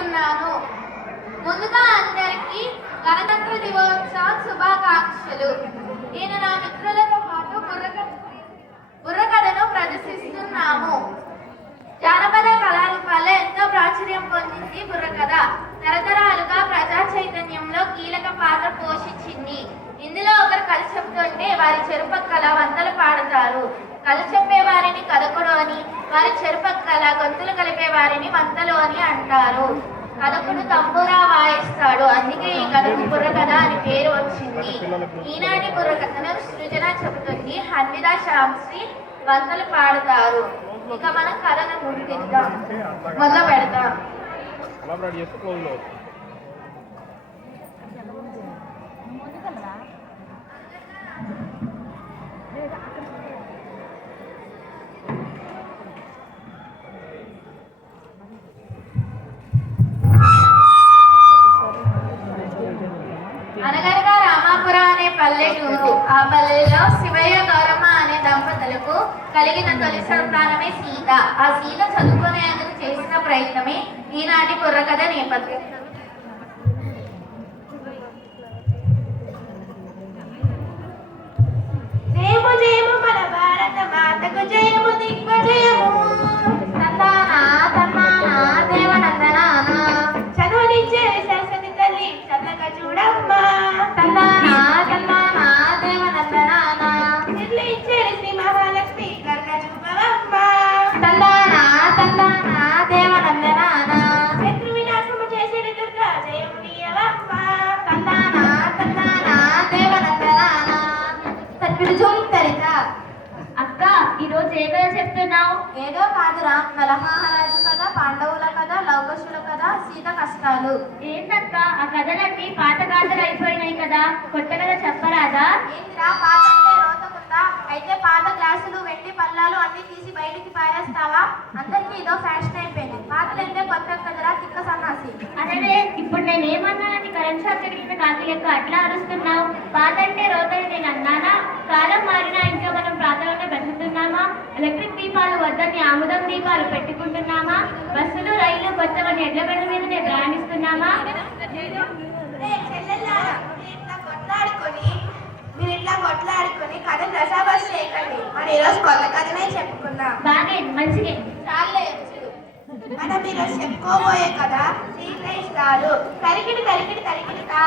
చెప్పుకున్నాను. ముందుగా అందరికీ గణతంత్ర దినోత్సవ శుభాకాంక్షలు. నేను నా మిత్రులతో పాటు బుర్రకథను ప్రదర్శిస్తున్నాము. జానపద కళారూపాల ఎంతో ప్రాచుర్యం పొందింది బుర్రకథ. తరతరాలుగా ప్రజా చైతన్యంలో కీలక పాత్ర పోషించింది. ఇందులో ఒకరు కథ చెబుతుంటే వారి చెరుపక్కల వంతలు పాడతారు. కథ చెప్పే వారిని కథకుడు అని, వారి చెరుపక్కల గొంతులు కలిపే వారిని వంతలు అని అంటారు. కథకుడు తంబూరా వాయిస్తాడు, అందుకే ఈ కథకు బుర్రకథ అని పేరు వచ్చింది. ఈనాటి బుర్రకథను సృజన చెబుతుంది, హన్విదా శాంశ్రీ వంతలు పాడతారు. ఇక మనం కథను ముగిద్దాం, మొదలు పెడతాం. అనగనగా రామాపురం అనే పల్లెటూరు. ఆ పల్లెలో శివయ్య గౌరమ్మ అనే దంపతులకు కలిగిన తొలి సంతానమే సీత. ఆ సీత చదువుకునేందుకు చేసిన ప్రయత్నమే ఈనాటి బుర్రకథ నేపథ్యం. జయము జయము మన భారత మాతకు జయము దిగ్విజయము. తందానా తందానా దేవనందనానా, చదువునిచ్చే సరస్వతి తల్లి చల్లగా చూడమ్మా. తందానా తందానా దేవనందనానా, ఇల్లు ఇచ్చేది శ్రీ మహాలక్ష్మి కర్ణ చూపవమ్మా. తందానా తందానా దేవనందనానా, శత్రు వినాశము చేసేది దుర్గా జయము నీయవమ్మా. తందానా తందానా దేవనందనానా. అక్క, ఈరోజు ఏ కథ చెప్తున్నావు? ఏదో కాదురా, నలమహారాజు కథ, పాండవుల కథ, లవకుశుల కథ, సీత కష్టాలు. ఏంటక్క, ఆ కథలన్నీ పాత గాథలు అయిపోయినాయి కదా, కొత్త కథ చెప్పరాదా? ఏంటిరా పాత అంటే రోతకుందా? అయితే పాత గ్లాసులు వెండి పల్లాలు అన్ని తీసి బయటికి పారేస్తావా? అందరికీ ఇదో ఫ్యాషన్ అయిపోయింది. పాతలైతే కొత్త కదరా తిక్క సన్నాసి. అదే, ఇప్పుడు నేనేమన్నానని కరెంట్ షాక్ తగిలిన కాకి లెక్క అట్లా అరుస్తున్నావు? పాత అంటే రోతని నేను అన్నానా? కాలం మారినా ఇంట్లో మనం ప్రాంతాలను బతుకుతున్నామా? ఎలక్ట్రిక్ దీపాలు వద్దని ఆముదం దీపాలు పెట్టుకుంటున్నామా? బస్సులు రైళ్లు కొత్తవని ఎడ్ల బండి మీదనే ప్రయాణిస్తున్నామా? మీరు ఇట్లా కొట్లాడుకొని కథ దశాబస్ చేయకండి. మన ఈరోజు కొత్త కథనే చెప్పుకుందాం. బాగే, మంచిగా చాలే. మనం ఈరోజు చెప్పుకోబోయే కదా సీత ఇష్టాలు. తరికిడి తరికిడి తరికిడి తా